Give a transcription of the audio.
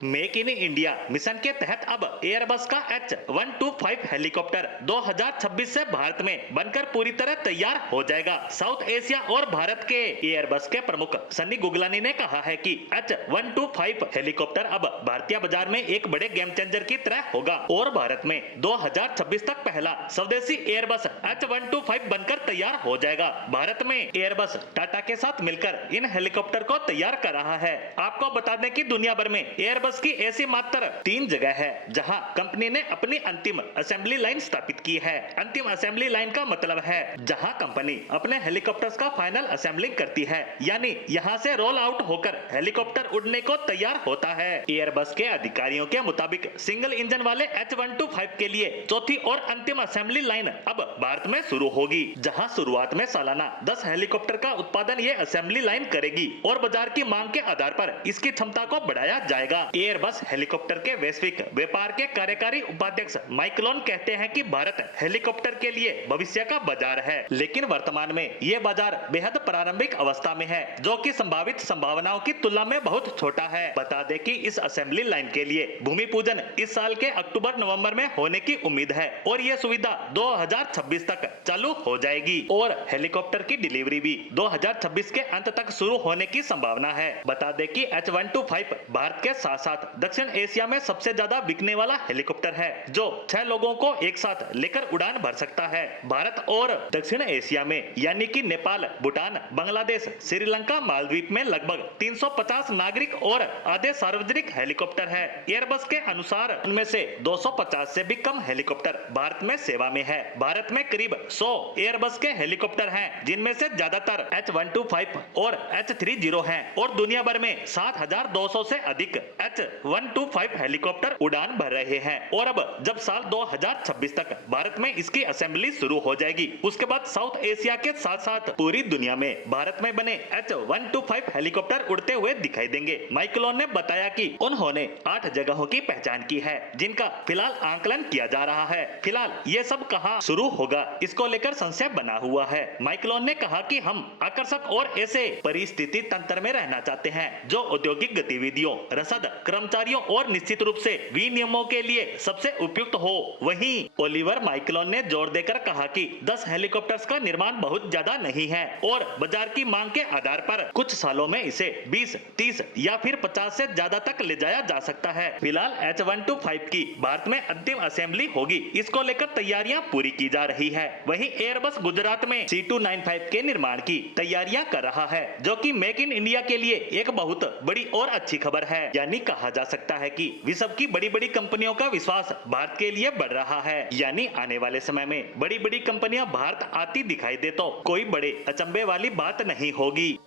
Make in India mission के तहत अब एयरबस का H125 हेलीकॉप्टर 2026 से भारत में बनकर पूरी तरह तैयार हो जाएगा। साउथ एशिया और भारत के एयरबस के प्रमुख सन्नी गुगलानी ने कहा है कि H125 हेलीकॉप्टर अब भारतीय बाजार में एक बड़े गेम चेंजर की तरह होगा और भारत में 2026 तक पहला स्वदेशी एयरबस H125 बनकर तैयार हो जाएगा। भारत में एयरबस टाटा के साथ मिलकर इन हेलीकॉप्टर को तैयार कर रहा है। आपको बता दें कि दुनिया भर में एयरबस की ऐसी मात्र 3 जगह है जहां कंपनी ने अपनी अंतिम असेंबली लाइन स्थापित की है। अंतिम असेंबली लाइन का मतलब है जहां कंपनी अपने हेलीकॉप्टर्स का फाइनल असेंबलिंग करती है, यानी यहां से रोल आउट होकर हेलीकॉप्टर उड़ने को तैयार होता है। एयरबस के अधिकारियों के मुताबिक सिंगल इंजन वाले H125 के लिए चौथी और अंतिम असेंबली लाइन अब भारत में शुरू होगी, जहां शुरुआत में सालाना 10 हेलीकॉप्टर का उत्पादन ये असेंबली लाइन करेगी और बाजार की मांग के आधार पर इसकी क्षमता को बढ़ाया जाएगा। एयरबस हेलीकॉप्टर के वैश्विक व्यापार के कार्यकारी उपाध्यक्ष माइक लोन कहते हैं कि भारत हेलीकॉप्टर के लिए भविष्य का बाजार है, लेकिन वर्तमान में ये बाजार बेहद प्रारंभिक अवस्था में है, जो कि संभावित संभावनाओं की तुलना में बहुत छोटा है। बता दें कि इस असेंबली लाइन के लिए भूमि पूजन इस साल के अक्टूबर नवंबर में होने की उम्मीद है और ये सुविधा 2026 तक चालू हो जाएगी और हेलीकॉप्टर की डिलीवरी भी 2026 के अंत तक शुरू होने की संभावना है। बता दें कि H125 भारत के साथ साथ दक्षिण एशिया में सबसे ज्यादा बिकने वाला हेलीकॉप्टर है, जो 6 लोगों को एक साथ लेकर उड़ान भर सकता है। भारत और दक्षिण एशिया में यानी कि नेपाल, भूटान, बांग्लादेश, श्रीलंका, मालदीव में लगभग 350 नागरिक और आधे सार्वजनिक हेलीकॉप्टर है। एयरबस के अनुसार उनमें से 250 से भी कम हेलीकॉप्टर भारत में सेवा में है। भारत में करीब 100 एयरबस के हेलीकॉप्टर हैं, जिनमें से ज्यादातर H125 और H30 हैं और दुनिया भर में 7,200 से अधिक H125 हेलीकॉप्टर उड़ान भर रहे हैं। और अब जब साल 2026 तक भारत में इसकी असेंबली शुरू हो जाएगी, उसके बाद साउथ एशिया के साथ साथ पूरी दुनिया में भारत में बने H125 हेलीकॉप्टर उड़ते हुए दिखाई देंगे। माइकलोन ने बताया कि उन्होंने 8 जगहों की पहचान की है, जिनका फिलहाल आंकलन किया जा रहा है। फिलहाल ये सब कहां शुरू होगा, इसको लेकर संशय बना हुआ है। माइकलोन ने कहा कि हम आकर्षक और ऐसे परिस्थिति तंत्र में रहना चाहते हैं जो औद्योगिक गतिविधियों, रसद, कर्मचारियों और निश्चित रूप से विनियमों के लिए सबसे उपयुक्त हो। वहीं ओलिवर माइकलोन ने जोर देकर कहा कि 10 हेलीकॉप्टर्स का निर्माण बहुत ज्यादा नहीं है और बाजार की मांग के आधार पर कुछ सालों में इसे 20, 30 या फिर 50 से ज्यादा तक ले जाया जा सकता है। फिलहाल H125 की भारत में अंतिम असेंबली होगी, इसको लेकर तैयारियां पूरी की जा रही है। वहीं एयरबस गुजरात में C295 के निर्माण की तैयारियां कर रहा है, जो कि मेक इन इंडिया के लिए एक बहुत बड़ी और अच्छी खबर है। यानी कहा जा सकता है कि विश्व की बड़ी बड़ी कंपनियों का विश्वास भारत के लिए बढ़ रहा है, यानी आने वाले समय में बड़ी बड़ी कंपनियां भारत आती दिखाई दे तो कोई बड़े अचंभे वाली बात नहीं होगी।